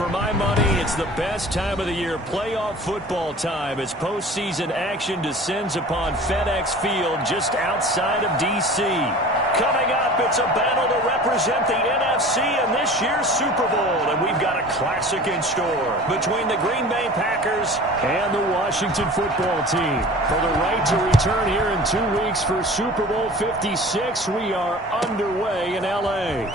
For my money, it's the best time of the year, playoff football time, as postseason action descends upon FedEx Field just outside of D.C. Coming up, it's a battle to represent the NFC in this year's Super Bowl, and we've got a classic in store between the Green Bay Packers and the Washington Football Team. For the right to return here in 2 weeks for Super Bowl 56, we are underway in L.A.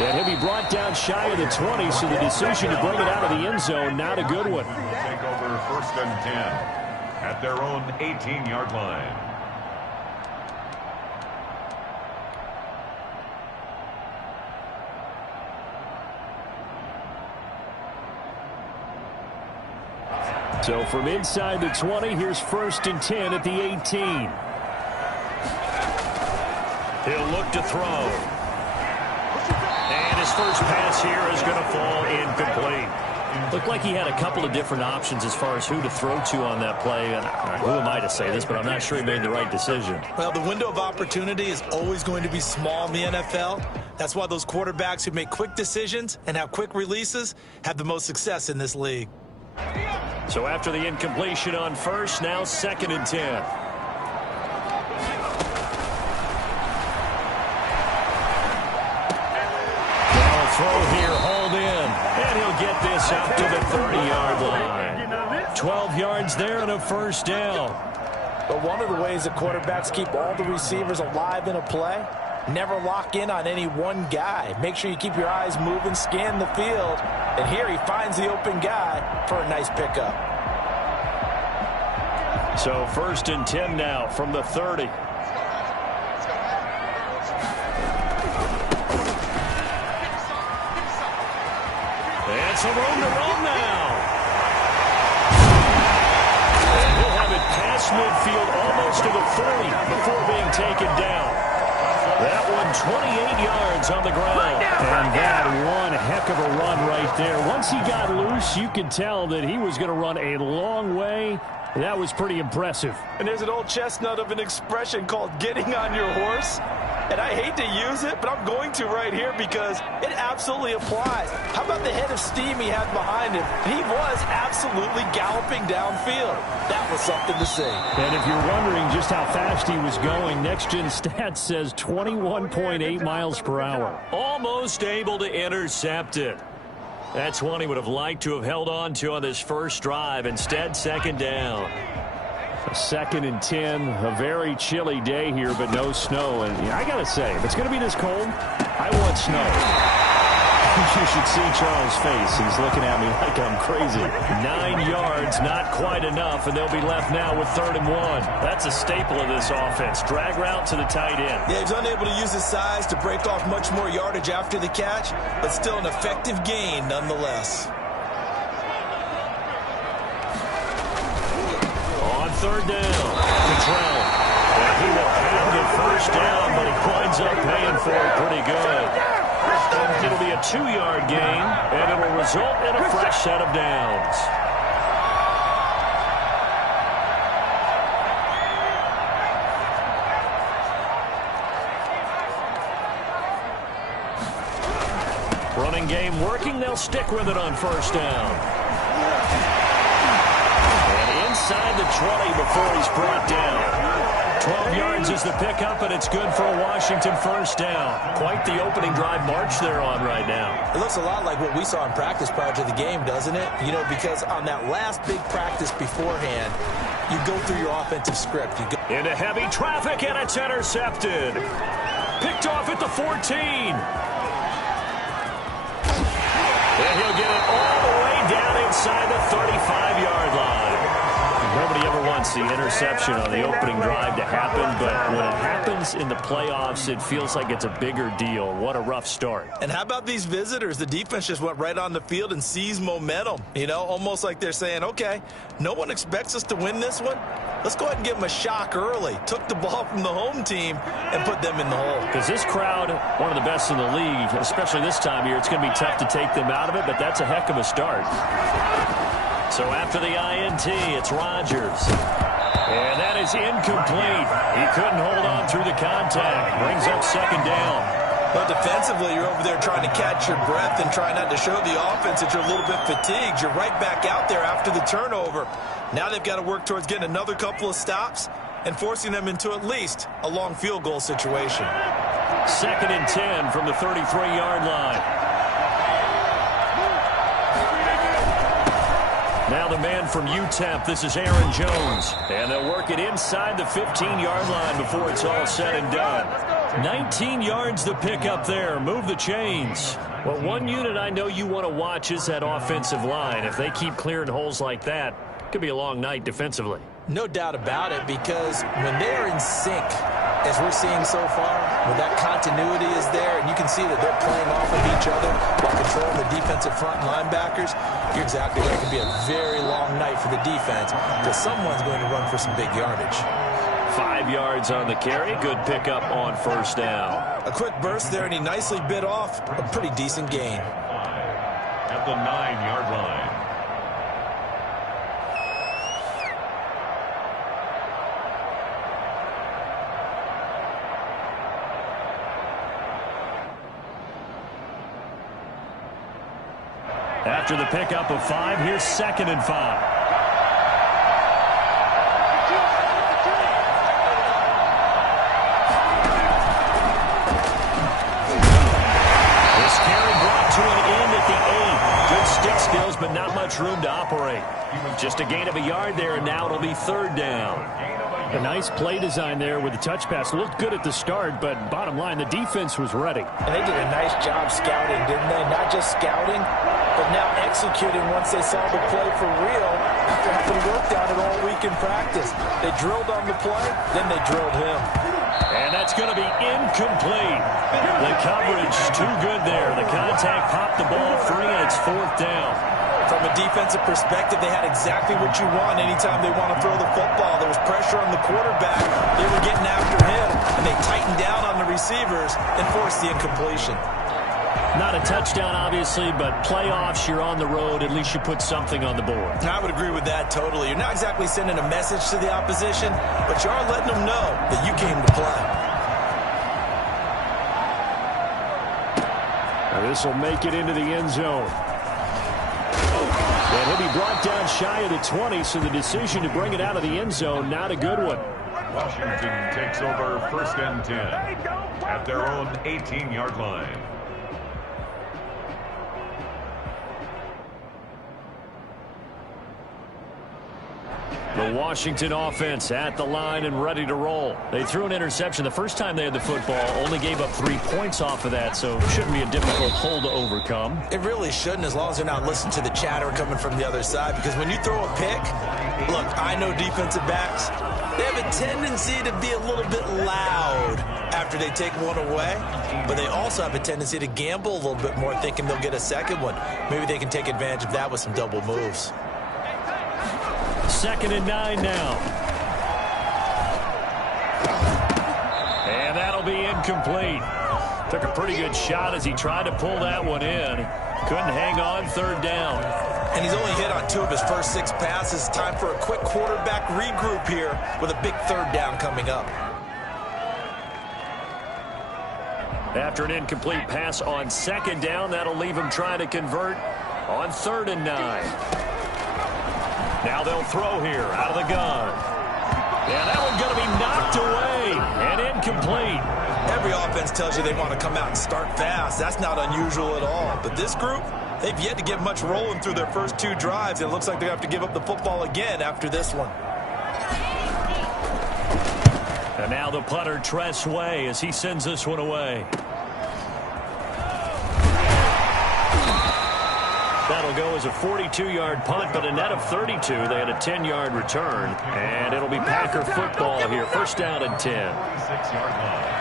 And he'll be brought down shy of the 20, so the decision to bring it out of the end zone, not a good one. Take over 1st and 10 at their own 18-yard line. So from inside the 20, here's 1st and 10 at the 18. He'll look to throw. And his first pass here is going to fall incomplete. Looked like he had a couple of different options as far as who to throw to on that play. And who am I to say this, but I'm not sure he made the right decision. Well, the window of opportunity is always going to be small in the NFL. That's why those quarterbacks who make quick decisions and have quick releases have the most success in this league. So after the incompletion on first, now 2nd and 10. Throw here, hauled in, and he'll get this out to the 30-yard line. 12 yards there and a first down. But one of the ways that quarterbacks keep all the receivers alive in a play, never lock in on any one guy. Make sure you keep your eyes moving, scan the field, and here he finds the open guy for a nice pickup. So 1st and 10 now from the 30. And some room to run now. And he'll have it past midfield almost to the 40 before being taken down. That one 28 yards on the ground. And that one heck of a run right there. Once he got loose, you could tell that he was going to run a long way. That was pretty impressive. And there's an old chestnut of an expression called getting on your horse. And I hate to use it, but I'm going to right here because it absolutely applies. How about the head of steam he had behind him? He was absolutely galloping downfield. That was something to see. And if you're wondering just how fast he was going, Next Gen Stats says 21.8 miles per hour. Almost able to intercept it. That's one he would have liked to have held on to on this first drive. Instead, 2nd down. 2nd and 10, a very chilly day here, but no snow. And I got to say, if it's going to be this cold, I want snow. You should see Charles' face. He's looking at me like I'm crazy. 9 yards, not quite enough, and they'll be left now with 3rd and 1. That's a staple of this offense. Drag route to the tight end. Yeah, he's unable to use his size to break off much more yardage after the catch, but still an effective gain nonetheless. On 3rd down, Cottrell. And he will have the first down, but he winds up paying for it pretty good. It'll be a 2-yard gain, and it'll result in a fresh set of downs. Running game working. They'll stick with it on 1st down. And inside the 20 before he's brought down. 12 yards is the pickup, and it's good for a Washington first down. Quite the opening drive march they're on right now. It looks a lot like what we saw in practice prior to the game, doesn't it? You know, because on that last big practice beforehand, you go through your offensive script. You go into heavy traffic, and it's intercepted. Picked off at the 14. And he'll get it all the way down inside the 35-yard line. Nobody ever wants the interception on the opening drive to happen, but when it happens in the playoffs, it feels like it's a bigger deal. What a rough start. And how about these visitors? The defense just went right on the field and seized momentum. You know, almost like they're saying, okay, no one expects us to win this one. Let's go ahead and give them a shock early. Took the ball from the home team and put them in the hole. Because this crowd, one of the best in the league, especially this time of year, it's going to be tough to take them out of it, but that's a heck of a start. So after the INT, it's Rodgers. And that is incomplete. He couldn't hold on through the contact. Brings up second down. But defensively, you're over there trying to catch your breath and try not to show the offense that you're a little bit fatigued. You're right back out there after the turnover. Now they've got to work towards getting another couple of stops and forcing them into at least a long field goal situation. 2nd and 10 from the 33-yard line. Now the man from UTEP, this is Aaron Jones. And they'll work it inside the 15-yard line before it's all said and done. 19 yards to pick up there. Move the chains. Well, one unit I know you want to watch is that offensive line. If they keep clearing holes like that, it could be a long night defensively. No doubt about it, because when they're in sync, as we're seeing so far, when that continuity is there, and you can see that they're playing off of each other while controlling the defensive front linebackers, you're exactly right. It could be a very long night for the defense because someone's going to run for some big yardage. 5 yards on the carry. Good pickup on 1st down. A quick burst there, and he nicely bit off a pretty decent gain. At the 9-yard line. After the pickup of 5, here's 2nd and 5. This carry brought to an end at the 8. Good stick skills, but not much room to operate. Just a gain of a yard there, and now it'll be 3rd down. A nice play design there with the touch pass. Looked good at the start, but bottom line, the defense was ready. And they did a nice job scouting, didn't they? Not just scouting, but now executing once they saw the play for real after having worked on it all week in practice. They drilled on the play, then they drilled him. And that's going to be incomplete. The coverage too good there. The contact popped the ball free, and it's 4th down. From a defensive perspective, they had exactly what you want anytime they want to throw the football. There was pressure on the quarterback. They were getting after him, and they tightened down on the receivers and forced the incompletion. Not a touchdown, obviously, but playoffs, you're on the road. At least you put something on the board. I would agree with that totally. You're not exactly sending a message to the opposition, but you are letting them know that you came to play. Now this will make it into the end zone. And he'll be brought down shy of the 20, so the decision to bring it out of the end zone, not a good one. Washington takes over 1st and 10 at their own 18-yard line. The Washington offense at the line and ready to roll. They threw an interception the first time they had the football, only gave up 3 points off of that, so shouldn't be a difficult hole to overcome. It really shouldn't, as long as they're not listening to the chatter coming from the other side, because when you throw a pick, look, I know defensive backs, they have a tendency to be a little bit loud after they take one away, but they also have a tendency to gamble a little bit more, thinking they'll get a second one. Maybe they can take advantage of that with some double moves. 2nd and 9 now. And that'll be incomplete. Took a pretty good shot as he tried to pull that one in. Couldn't hang on. 3rd down. And he's only hit on 2 of his first 6 passes. Time for a quick quarterback regroup here with a big 3rd down coming up. After an incomplete pass on 2nd down, that'll leave him trying to convert on 3rd and 9. Now they'll throw here out of the gun. Yeah, that one's going to be knocked away and incomplete. Every offense tells you they want to come out and start fast. That's not unusual at all. But this group, they've yet to get much rolling through their first 2 drives. It looks like they have to give up the football again after this one. And now the punter, Tress Way, as he sends this one away. That'll go as a 42-yard punt, but a net of 32. They had a 10-yard return, and it'll be Packer football here. 1st down and 10. 46-yard line.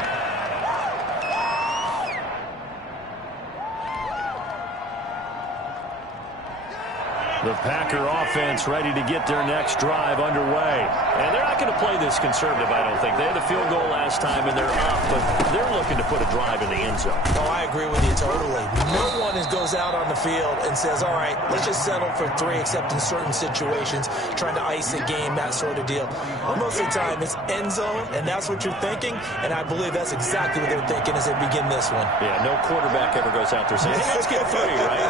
The Packer offense ready to get their next drive underway. And they're not going to play this conservative, I don't think. They had a field goal last time, and they're up, but they're looking to put a drive in the end zone. Oh, I agree with you totally. No one goes out on the field and says, all right, let's just settle for 3, except in certain situations, trying to ice a game, that sort of deal. Most of the time, it's end zone, and that's what you're thinking, and I believe that's exactly what they're thinking as they begin this one. Yeah, no quarterback ever goes out there saying, hey, let's get 3, right?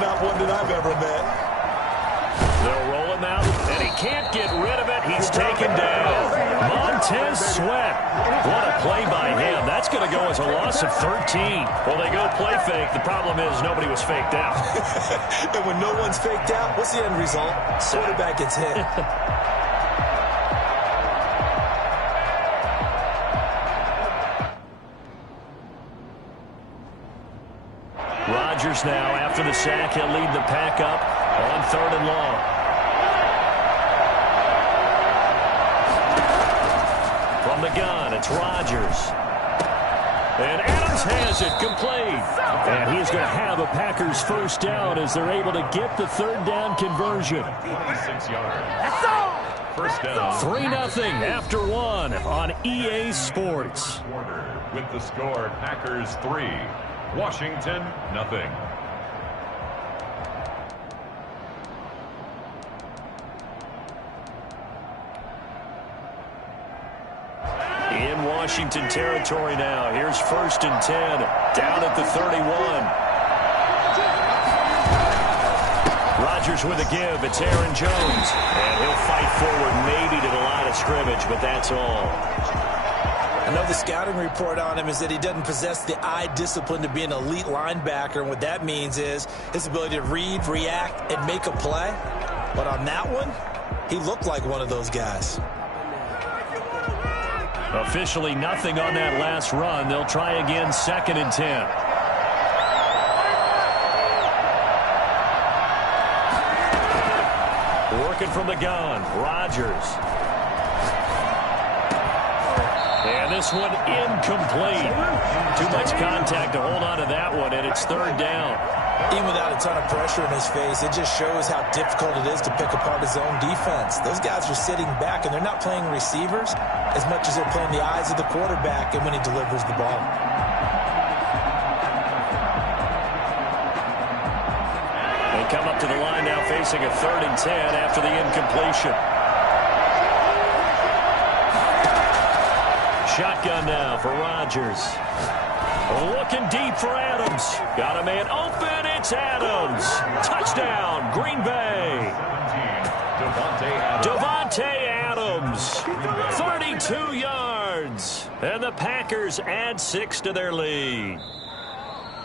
Not one that I've ever met. They'll roll him out, and he can't get rid of it. He's taken down. Montez Sweat. What a play by him. That's going to go as a loss of 13. Well, they go play fake. The problem is nobody was faked out. And when no one's faked out, what's the end result? Quarterback gets hit. Rodgers now, after the sack, he'll lead the pack up on 3rd and long. From the gun, it's Rodgers. And Adams has it, complete. And he's going to have a Packers first down as they're able to get the 3rd down conversion. 26 yards. First down. 3-0 after 1 on EA Sports. With the score, Packers 3, Washington 0. In Washington territory now. Here's 1st and 10. Down at the 31. Rodgers with a give. It's Aaron Jones. And he'll fight forward maybe to the line of scrimmage, but that's all. I know the scouting report on him is that he doesn't possess the eye discipline to be an elite linebacker. And what that means is his ability to read, react, and make a play. But on that one, he looked like one of those guys. Officially nothing on that last run. They'll try again 2nd and 10. Working from the gun, Rodgers. And this one incomplete. Too much contact to hold on to that one, and it's 3rd down. Even without a ton of pressure in his face, it just shows how difficult it is to pick apart his own defense. Those guys are sitting back, and they're not playing receivers as much as they're playing the eyes of the quarterback and when he delivers the ball. They come up to the line now facing a 3rd and 10 after the incompletion. Shotgun now for Rodgers. Looking deep for Adams. Got a man open. It's Adams. Touchdown, Green Bay. Davante Adams. 32 yards. And the Packers add 6 to their lead.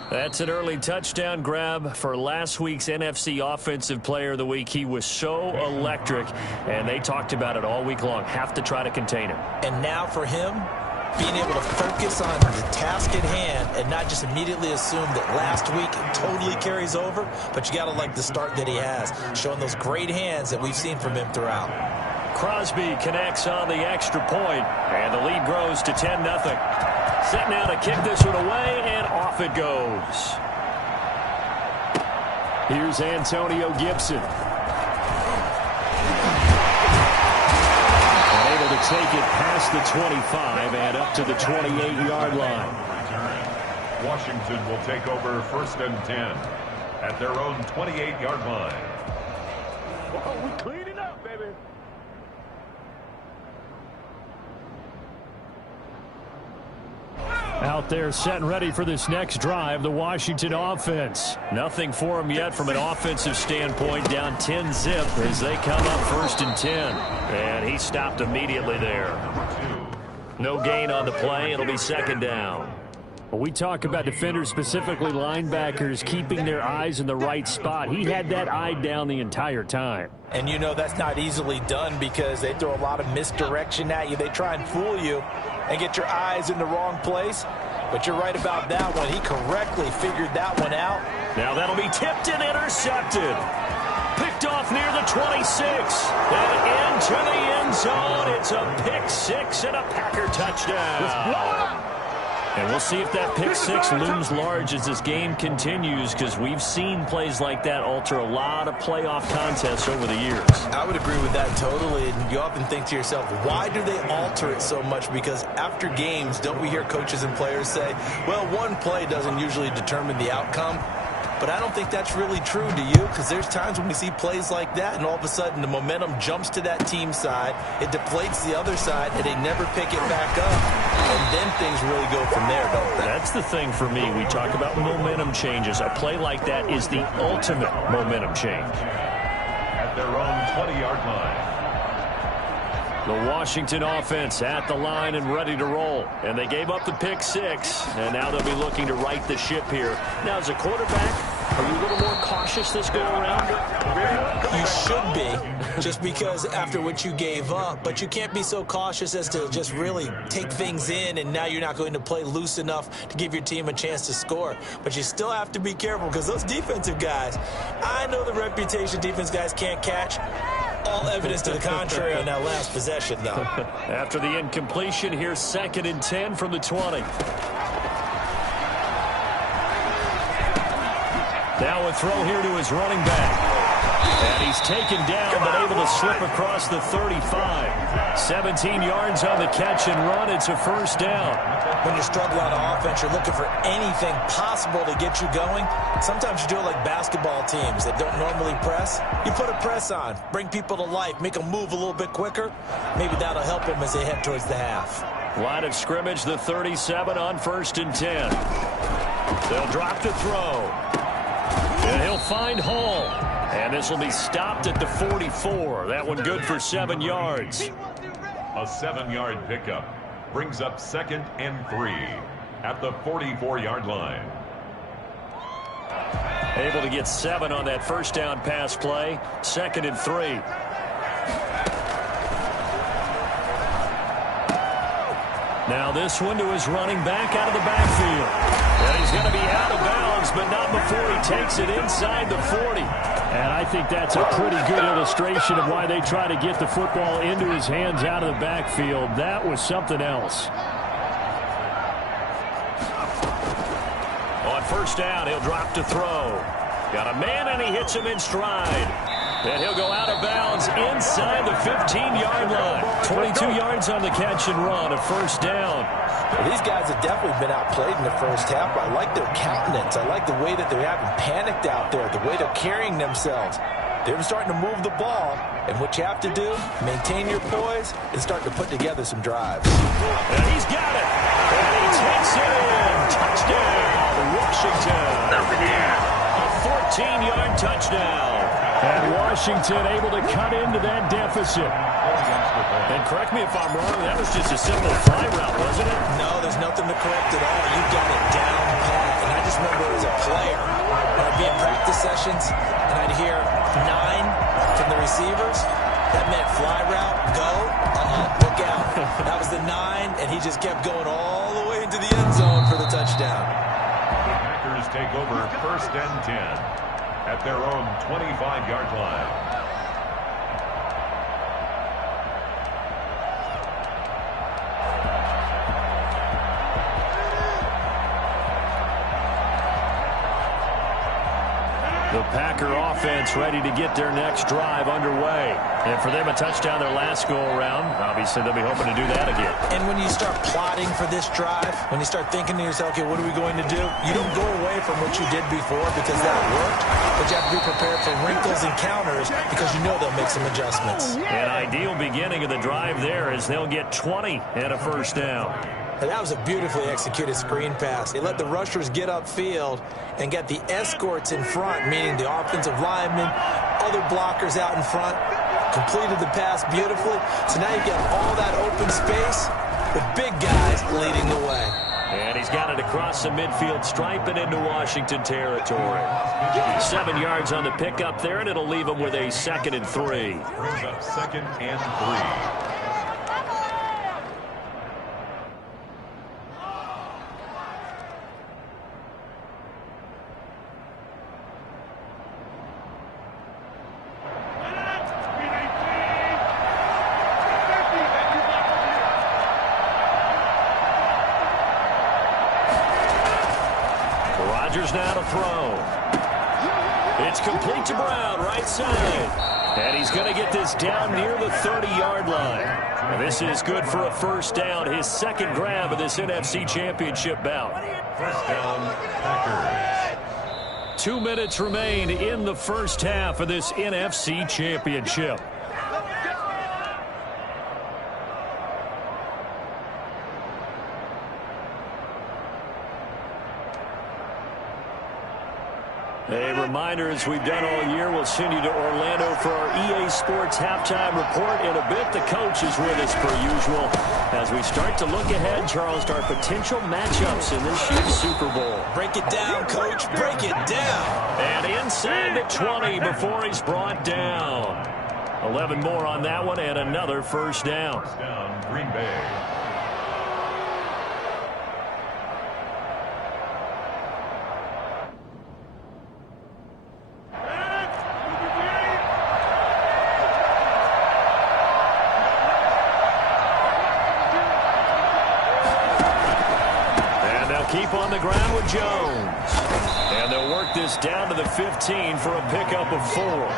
That's an early touchdown grab for last week's NFC Offensive Player of the Week. He was so electric, and they talked about it all week long. Have to try to contain him. And now for him, being able to focus on the task at hand and not just immediately assume that last week totally carries over, but you got to like the start that he has, showing those great hands that we've seen from him throughout. Crosby connects on the extra point, and the lead grows to 10-0. Set now to kick this one away, and off it goes. Here's Antonio Gibson. Able to take it past the 25 and up to the 28-yard line. Washington will take over 1st and 10 at their own 28-yard line. We clean it up, baby. Out there set and ready for this next drive, the Washington offense. Nothing for them yet from an offensive standpoint, down 10-zip as they come up 1st and 10. And he stopped immediately there. No gain on the play. It'll be 2nd down. Well, we talk about defenders, specifically linebackers, keeping their eyes in the right spot. He had that eye down the entire time. And you know that's not easily done because they throw a lot of misdirection at you. They try and fool you and get your eyes in the wrong place. But you're right about that one. He correctly figured that one out. Now that'll be tipped and intercepted. Picked off near the 26. And into the end zone. It's a pick 6 and a Packer touchdown. And we'll see if that pick six looms large as this game continues, because we've seen plays like that alter a lot of playoff contests over the years. I would agree with that totally. And you often think to yourself, why do they alter it so much? Because after games, don't we hear coaches and players say, well, one play doesn't usually determine the outcome? But I don't think that's really true, do you? Because there's times when we see plays like that, and all of a sudden the momentum jumps to that team side, it deflates the other side, and they never pick it back up. And then things really go from there, don't they? That's the thing for me. We talk about momentum changes. A play like that is the ultimate momentum change. At their own 20-yard line. The Washington offense at the line and ready to roll. And they gave up the pick six, and now they'll be looking to right the ship here. Now, as a quarterback, are you a little more cautious this go around? You should be, just because after what you gave up. But you can't be so cautious as to just really take things in, and now you're not going to play loose enough to give your team a chance to score. But you still have to be careful, because those defensive guys, I know the reputation defense guys can't catch. All evidence to the contrary on that last possession, though. After the incompletion, here's 2nd and 10 from the 20. Now a throw here to his running back. And he's taken down, but able to slip across the 35. 17 yards on the catch and run. It's a first down. When you struggle on offense, you're looking for anything possible to get you going. Sometimes you do it like basketball teams that don't normally press. You put a press on, bring people to life, make them move a little bit quicker. Maybe that'll help them as they head towards the half. Line of scrimmage, the 37 on 1st and 10. They'll drop to throw. And he'll find Hall. And this will be stopped at the 44. That one good for 7 yards. A 7-yard pickup brings up 2nd and 3 at the 44-yard line. Able to get 7 on that first down pass play. 2nd and 3. Now this one to his running back out of the backfield. And he's going to be out of bounds, but not before he takes it inside the 40. And I think that's a pretty good illustration of why they try to get the football into his hands out of the backfield. That was something else. On first down, he'll drop to throw. Got a man, and he hits him in stride. And he'll go out of bounds inside the 15-yard line. 22 yards on the catch and run, a first down. Well, these guys have definitely been outplayed in the first half. I like their countenance. I like the way that they're having panicked out there, the way they're carrying themselves. They're starting to move the ball, and what you have to do, maintain your poise and start to put together some drives. And he's got it. And he takes it in. Touchdown, Washington. A 14-yard touchdown. And Washington able to cut into that deficit. And correct me if I'm wrong, that was just a simple fly route, wasn't it? No, there's nothing to correct at all. You got it down pat. And I just remember as a player, when I'd be in practice sessions, and I'd hear 9 from the receivers, that meant fly route, go, look out. That was the 9, and he just kept going all the way into the end zone for the touchdown. The Packers take over 1st and 10 at their own 25-yard line. The Packer offense ready to get their next drive underway. And for them, a touchdown their last go-around. Obviously, they'll be hoping to do that again. And when you start plotting for this drive, when you start thinking to yourself, okay, what are we going to do? You don't go away from what you did before because that worked, but you have to be prepared for wrinkles and counters because you know they'll make some adjustments. An ideal beginning of the drive there is they'll get 20 and a first down. And that was a beautifully executed screen pass. They let the rushers get upfield and get the escorts in front, meaning the offensive linemen, other blockers out in front, completed the pass beautifully. So now you've got all that open space with big guys leading the way. And he's got it across the midfield stripe and into Washington territory. 7 yards on the pickup there, and it'll leave him with a 2nd and 3. Brings up 2nd and 3. Rodgers now to throw. It's complete to Brown, right side. And he's going to get this down near the 30-yard line. And this is good for a first down, his second grab of this NFC Championship bout. First down, Packers. 2 minutes remain in the first half of this NFC Championship. A reminder, as we've done all year, we'll send you to Orlando for our EA Sports halftime report. In a bit, the coach is with us per usual as we start to look ahead, Charles, to our potential matchups in this year's Super Bowl. Break it down, Coach. Break it down. And inside the 20 before he's brought down. 11 more on that one and another first down. First down, Green Bay. Keep on the ground with Jones. And they'll work this down to the 15 for a pickup of 4.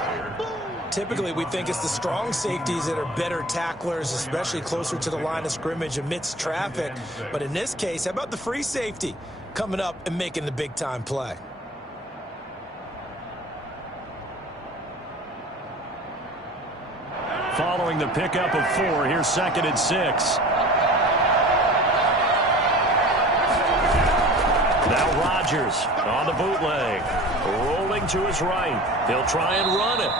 Typically, we think it's the strong safeties that are better tacklers, especially closer to the line of scrimmage amidst traffic. But in this case, how about the free safety coming up and making the big-time play? Following the pickup of 4, here's 2nd and 6. Now Rodgers on the bootleg, rolling to his right. He'll try and run it.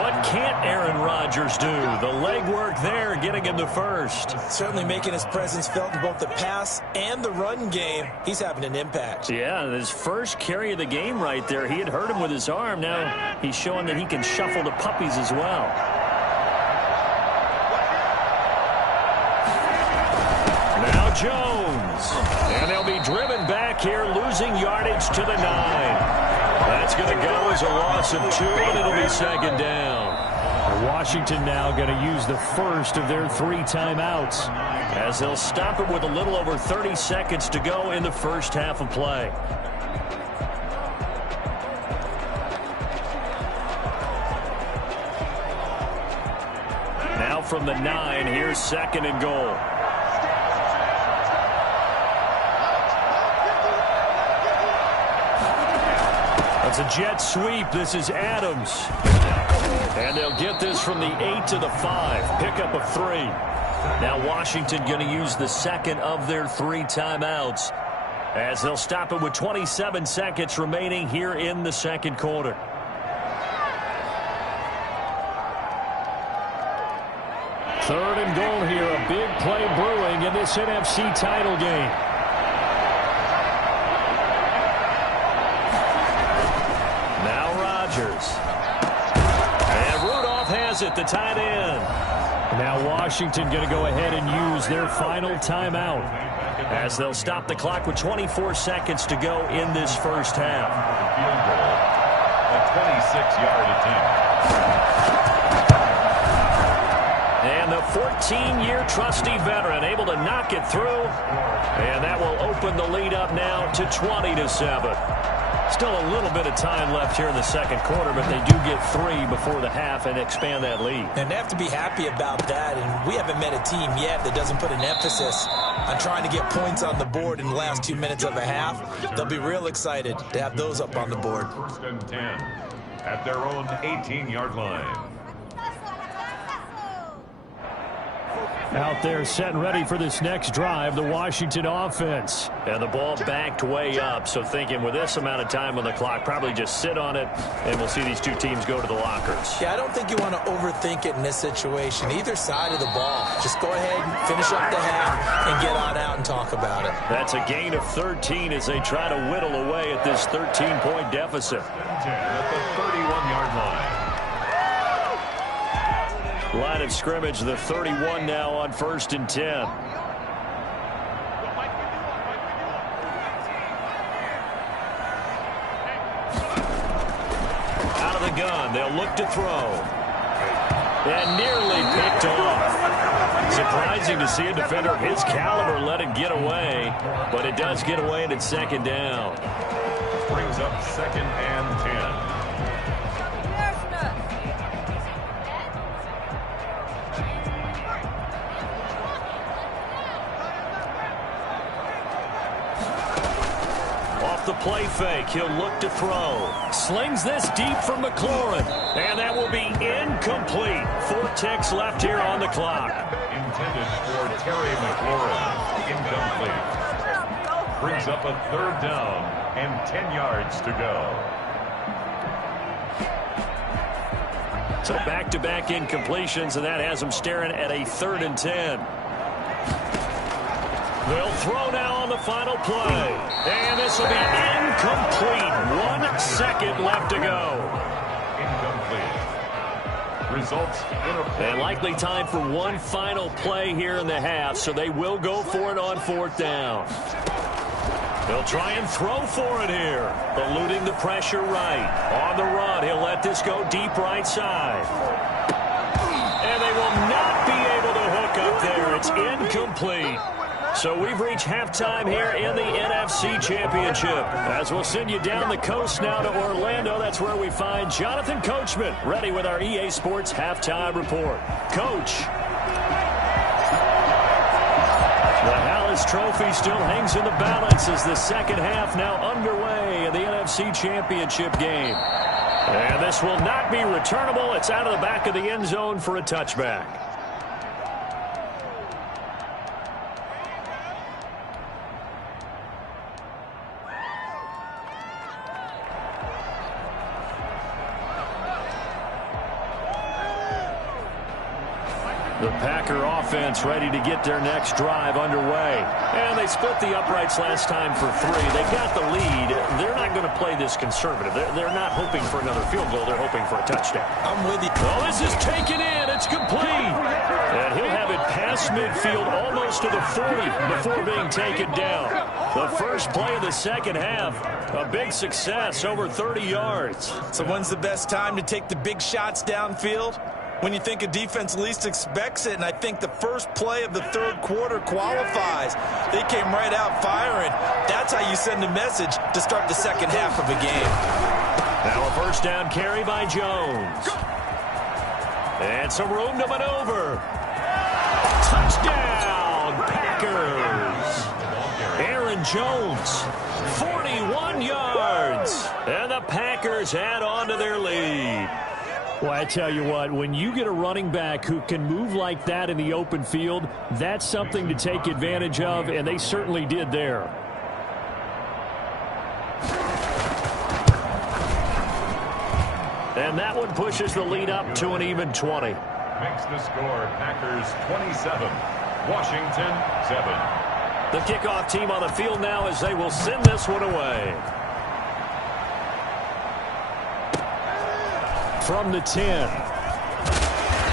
What can't Aaron Rodgers do? The legwork there, getting him the first. Certainly making his presence felt in both the pass and the run game. He's having an impact. Yeah, his first carry of the game right there. He had hurt him with his arm. Now he's showing that he can shuffle the puppies as well. Now Jones. And they'll be driven back here, losing yardage to the 9. That's going to go as a loss of 2, and it'll be 2nd down. Washington now going to use the first of their 3 timeouts as they'll stop it with a little over 30 seconds to go in the first half of play. Now from the 9, here's 2nd and goal. It's a jet sweep. This is Adams. And they'll get this from the 8 to the 5. Pickup of 3. Now Washington going to use the second of their 3 timeouts as they'll stop it with 27 seconds remaining here in the second quarter. Third and goal here. A big play brewing in this NFC title game. And Rudolph has it, the tight end. Now Washington going to go ahead and use their final timeout as they'll stop the clock with 24 seconds to go in this first half. Field goal. A 26-yard attempt. And the 14-year trusty veteran able to knock it through. And that will open the lead up now to 20-7. Still a little bit of time left here in the second quarter, but they do get 3 before the half and expand that lead. And they have to be happy about that, and we haven't met a team yet that doesn't put an emphasis on trying to get points on the board in the last 2 minutes of a half. They'll be real excited to have those up on the board. 1st and 10 at their own 18-yard line. Out there set and ready for this next drive, the Washington offense. And the ball backed way up, so thinking with this amount of time on the clock, probably just sit on it, and we'll see these 2 teams go to the lockers. Yeah, I don't think you want to overthink it in this situation. Either side of the ball. Just go ahead and finish up the half and get on out and talk about it. That's a gain of 13 as they try to whittle away at this 13-point deficit. 10 at the 31-yard line. Line of scrimmage, the 31 now on 1st and 10. Out of the gun, they'll look to throw. And nearly picked off. Surprising to see a defender of his caliber let it get away, but it does get away and it's 2nd down. Brings up 2nd and 10. The play fake. He'll look to throw. Slings this deep for McLaurin. And that will be incomplete. 4 ticks left here on the clock. Intended for Terry McLaurin. Incomplete. Brings up a 3rd down and 10 yards to go. So back-to-back incompletions, and that has them staring at a 3rd and 10. They'll throw now on the final play. And this will be incomplete. 1 second left to go. Incomplete. Results And likely time for one final play here in the half, so they will go for it on 4th down. They'll try and throw for it here. Eluding the pressure right. On the run, he'll let this go deep right side. And they will not be able to hook up there. It's incomplete. So we've reached halftime here in the NFC Championship. As we'll send you down the coast now to Orlando, that's where we find Jonathan Coachman, ready with our EA Sports Halftime Report. Coach. The Hallis Trophy still hangs in the balance as the second half now underway in the NFC Championship game. And this will not be returnable. It's out of the back of the end zone for a touchback. The Packer offense ready to get their next drive underway. And they split the uprights last time for 3. They got the lead. They're not going to play this conservative. They're not hoping for another field goal. They're hoping for a touchdown. I'm with you. Well, this is taken in. It's complete. And he'll have it past midfield almost to the 40 before being taken down. The first play of the second half, a big success, over 30 yards. So when's the best time to take the big shots downfield? When you think a defense least expects it, and I think the first play of the 3rd quarter qualifies. They came right out firing. That's how you send a message to start the second half of a game. Now a first down carry by Jones. And some room to maneuver. Touchdown, Packers. Aaron Jones, 41 yards. And the Packers add on to their lead. Well, I tell you what, when you get a running back who can move like that in the open field, that's something to take advantage of, and they certainly did there. And that one pushes the lead up to an even 20. makes the score Packers 27, Washington 7. The kickoff team on the field now as they will send this one away. From the 10.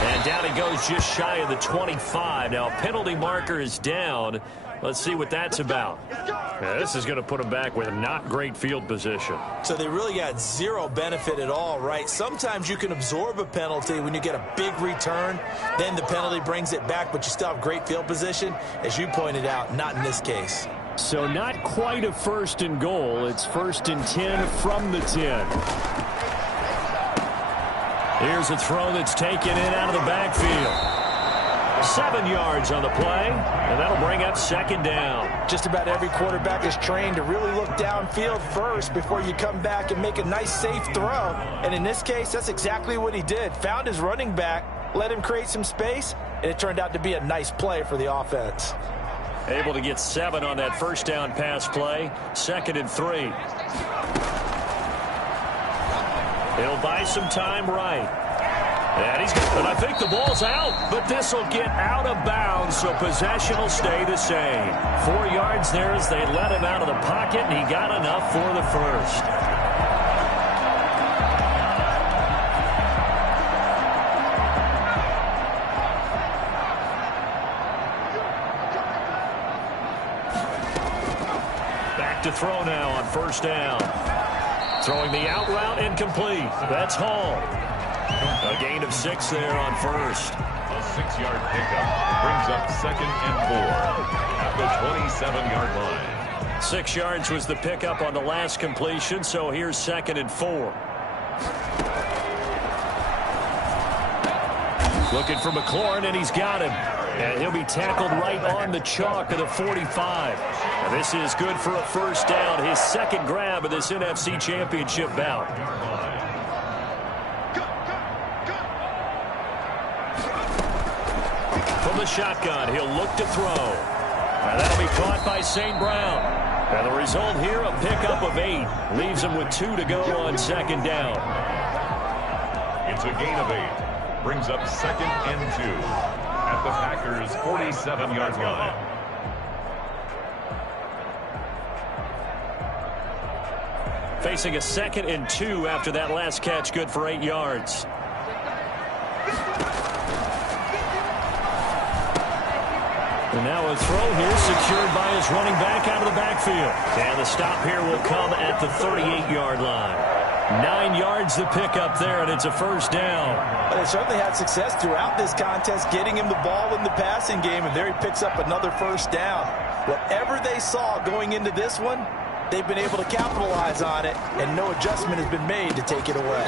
And down he goes just shy of the 25. Now, penalty marker is down. Let's see what that's about. Now, this is going to put them back with not great field position. So they really got zero benefit at all, right? Sometimes you can absorb a penalty when you get a big return. Then the penalty brings it back, but you still have great field position. As you pointed out, not in this case. So not quite a 1st and goal. It's 1st and 10 from the 10. Here's a throw that's taken in out of the backfield. 7 yards on the play, and that'll bring up 2nd down. Just about every quarterback is trained to really look downfield first before you come back and make a nice, safe throw. And in this case, that's exactly what he did. Found his running back, let him create some space, and it turned out to be a nice play for the offense. Able to get 7 on that 1st down pass play. 2nd and 3. He'll buy some time right. And I think the ball's out, but this will get out of bounds, so possession will stay the same. 4 yards there as they let him out of the pocket, and he got enough for the first. Back to throw now on 1st down. Throwing the out route incomplete. That's Hall. A gain of 6 there on 1st. A 6-yard pickup brings up 2nd and 4 at the 27-yard line. 6 yards was the pickup on the last completion, so here's 2nd and 4. Looking for McLaurin, and he's got him. And he'll be tackled right on the chalk of the 45. And this is good for a first down, his 2nd grab of this NFC Championship bout. From the shotgun, he'll look to throw. And that'll be caught by St. Brown. And the result here, a pickup of 8. Leaves him with 2 to go on 2nd down. It's a gain of 8. Brings up 2nd and 2 at the Packers' 47-yard line. Facing a 2nd and 2 after that last catch, good for 8 yards. And now a throw here secured by his running back out of the backfield. And the stop here will come at the 38-yard line. 9 yards to pick up there, and it's a first down. But they certainly had success throughout this contest getting him the ball in the passing game, and there he picks up another first down. Whatever they saw going into this one, they've been able to capitalize on it, and no adjustment has been made to take it away.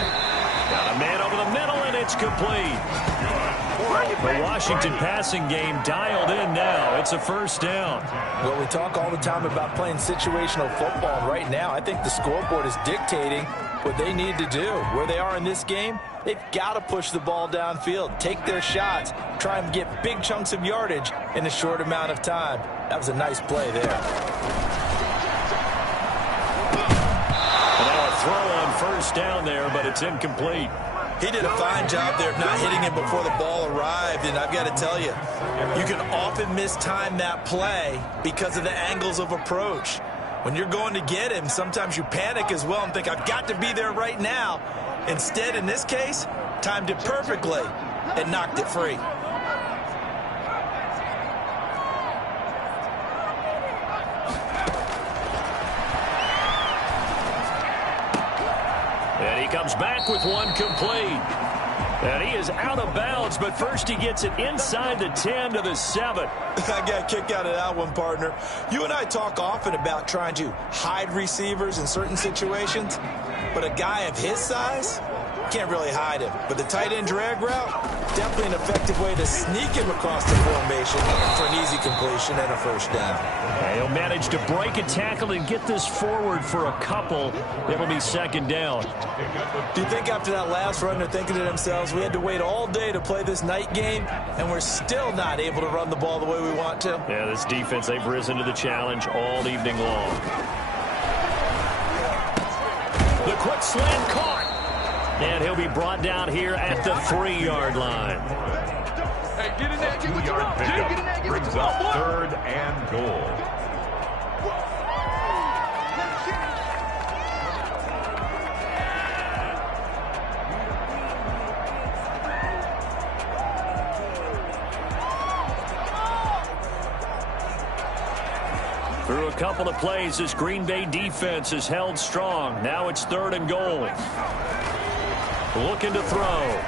Got a man over the middle, and it's complete. The Washington passing game dialed in now. It's a first down. Well, we talk all the time about playing situational football, and right now I think the scoreboard is dictating what they need to do. Where they are in this game, they've got to push the ball downfield, take their shots, try and get big chunks of yardage in a short amount of time. That was a nice play there. And now a throw on first down there, but it's incomplete. He did a fine job there of not hitting him before the ball arrived, and I've got to tell you, you can often mistime that play because of the angles of approach. When you're going to get him, sometimes you panic as well and think, I've got to be there right now. Instead, in this case, timed it perfectly and knocked it free. And he comes back with one complete. And he is out of bounds, but first he gets it inside the 10 to the 7. I got a kick out of that one, partner. You and I talk often about trying to hide receivers in certain situations, but a guy of his size can't really hide him. But the tight end drag route, definitely an effective way to sneak him across the formation for an easy completion and a first down. And he'll manage to break a tackle and get this forward for a couple. It'll be 2nd down. Do you think after that last run they're thinking to themselves, we had to wait all day to play this night game, and we're still not able to run the ball the way we want to? Yeah, this defense, they've risen to the challenge all evening long. The quick slant caught. And he'll be brought down here at the 3-yard line. Hey, get in there. 2-yard pickup brings up 3rd and goal. Through a couple of plays, this Green Bay defense is held strong. Now it's 3rd and goal. Looking to throw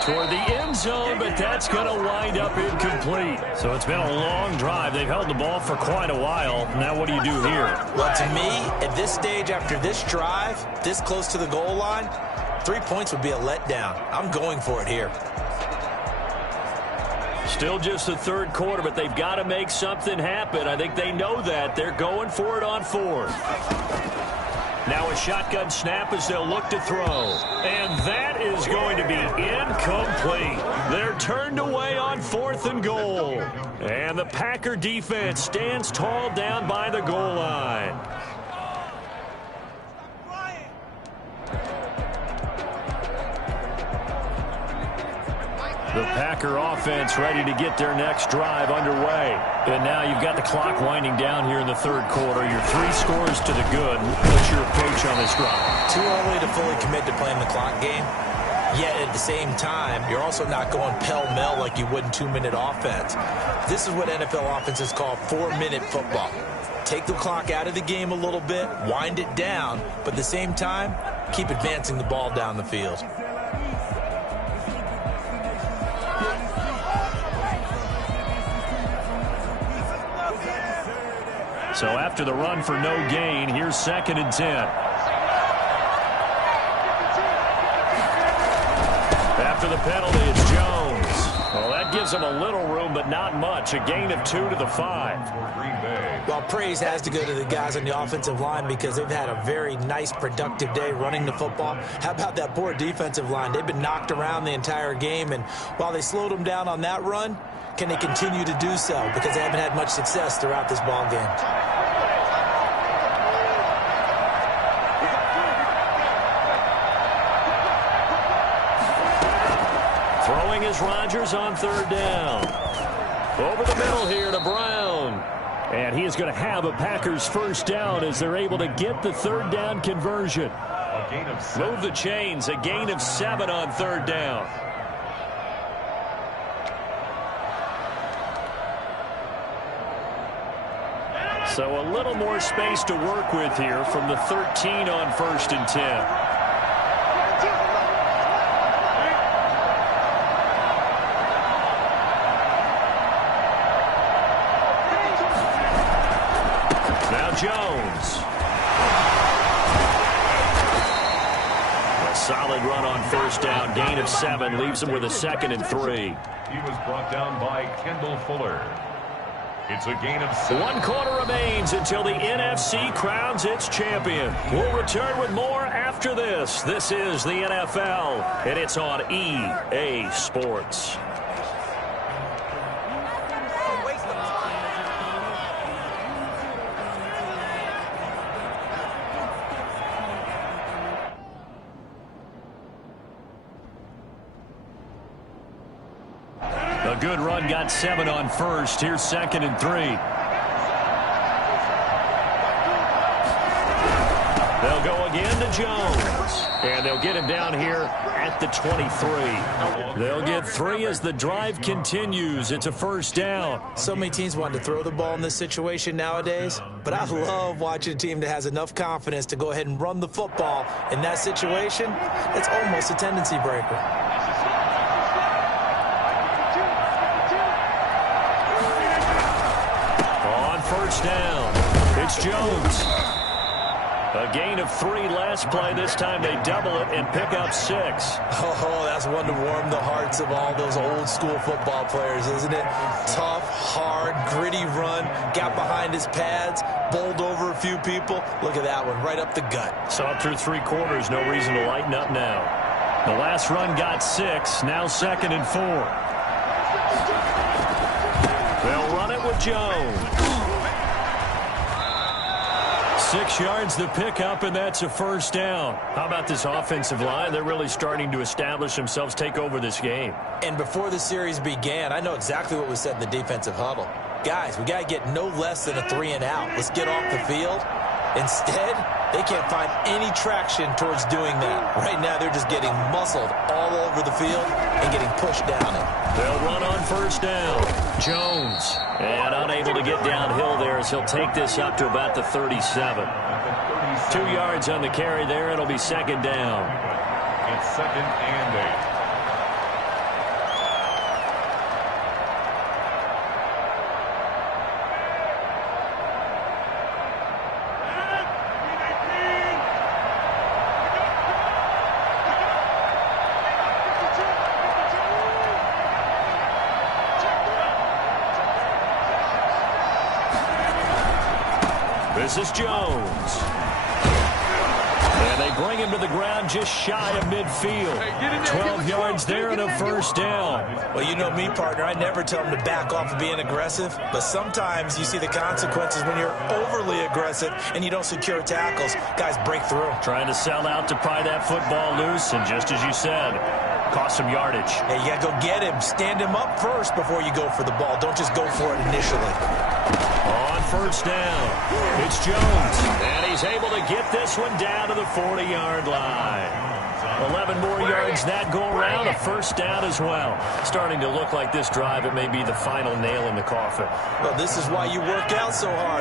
toward the end zone, but that's going to wind up incomplete. So it's been a long drive. They've held the ball for quite a while. Now what do you do here? Well, to me, at this stage after this drive, this close to the goal line, 3 points would be a letdown. I'm going for it here. Still just the 3rd quarter, but they've got to make something happen. I think they know that. They're going for it on 4th. Now a shotgun snap as they'll look to throw. And that is going to be incomplete. They're turned away on 4th and goal. And the Packer defense stands tall down by the goal line. The Packer offense ready to get their next drive underway. And now you've got the clock winding down here in the 3rd quarter. Your 3 scores to the good. What's your approach on this drive? Too early to fully commit to playing the clock game. Yet at the same time, you're also not going pell-mell like you would in 2-minute offense. This is what NFL offenses call 4-minute football. Take the clock out of the game a little bit, wind it down, but at the same time, keep advancing the ball down the field. So after the run for no gain, here's 2nd and 10. After the penalty, it's Jones. Well, that gives them a little room, but not much. A gain of 2 to the 5. Well, praise has to go to the guys on the offensive line because they've had a very nice, productive day running the football. How about that poor defensive line? They've been knocked around the entire game, and while they slowed them down on that run, can they continue to do so? Because they haven't had much success throughout this ball game. Throwing is Rodgers on 3rd down. Over the middle here to Brown. And he is going to have a Packers 1st down as they're able to get the 3rd down conversion. A gain of 7. Move the chains. A gain of 7 on 3rd down. So a little more space to work with here from the 13 on 1st and 10. Jones. A solid run on 1st down. Gain of 7 leaves him with a 2nd and 3. He was brought down by Kendall Fuller. It's a gain of 7. 1 quarter remains until the NFC crowns its champion. We'll return with more after this. This is the NFL, and it's on EA Sports. A good run, got 7 on 1st. Here's 2nd and 3. They'll go again to Jones. And they'll get him down here at the 23. They'll get 3 as the drive continues. It's a 1st down. So many teams want to throw the ball in this situation nowadays, but I love watching a team that has enough confidence to go ahead and run the football in that situation. It's almost a tendency breaker. Down. It's Jones. A gain of 3 last play. This time they double it and pick up 6. Oh, that's one to warm the hearts of all those old school football players, isn't it? Tough, hard, gritty run. Got behind his pads, bowled over a few people. Look at that one, right up the gut. Saw it through 3 quarters. No reason to lighten up now. The last run got 6. Now 2nd and 4. They'll run it with Jones. 6 yards the pickup, and that's a 1st down. How about this offensive line? They're really starting to establish themselves, take over this game. And before the series began, I know exactly what was said in the defensive huddle. Guys, we got to get no less than a 3 and out. Let's get off the field. Instead, they can't find any traction towards doing that. Right now, they're just getting muscled all over the field and getting pushed down it. They'll run on 1st down. Jones. And unable to get downhill there as he'll take this up to about the 37. 2 yards on the carry there. It'll be 2nd down. It's 2nd and 8. This is Jones. And they bring him to the ground just shy of midfield. 12 yards there and a 1st down. Well, you know me, partner. I never tell them to back off of being aggressive. But sometimes you see the consequences when you're overly aggressive and you don't secure tackles. Guys break through. Trying to sell out to pry that football loose. And just as you said, cost some yardage. Hey, you got to go get him. Stand him up first before you go for the ball. Don't just go for it initially. On 1st down, it's Jones. And he's able to get this one down to the 40-yard line. 11 more yards that go around, a 1st down as well. Starting to look like this drive, it may be the final nail in the coffin. Well, this is why you work out so hard.